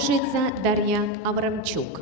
запрошується Дар'я Аврамчук.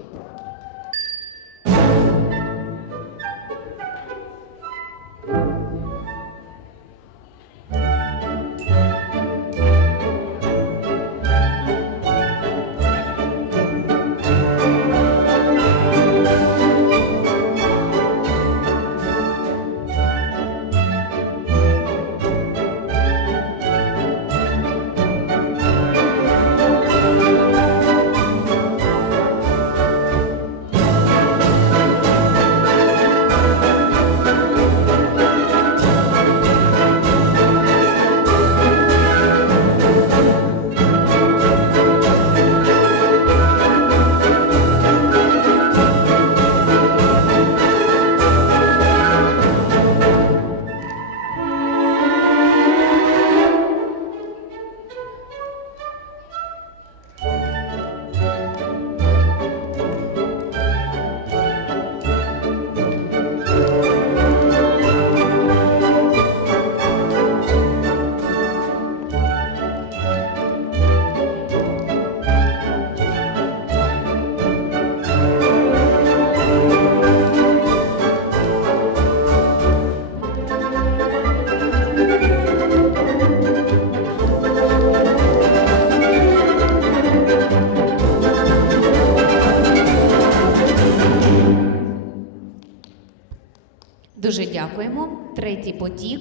Дуже дякуємо. Третій потік.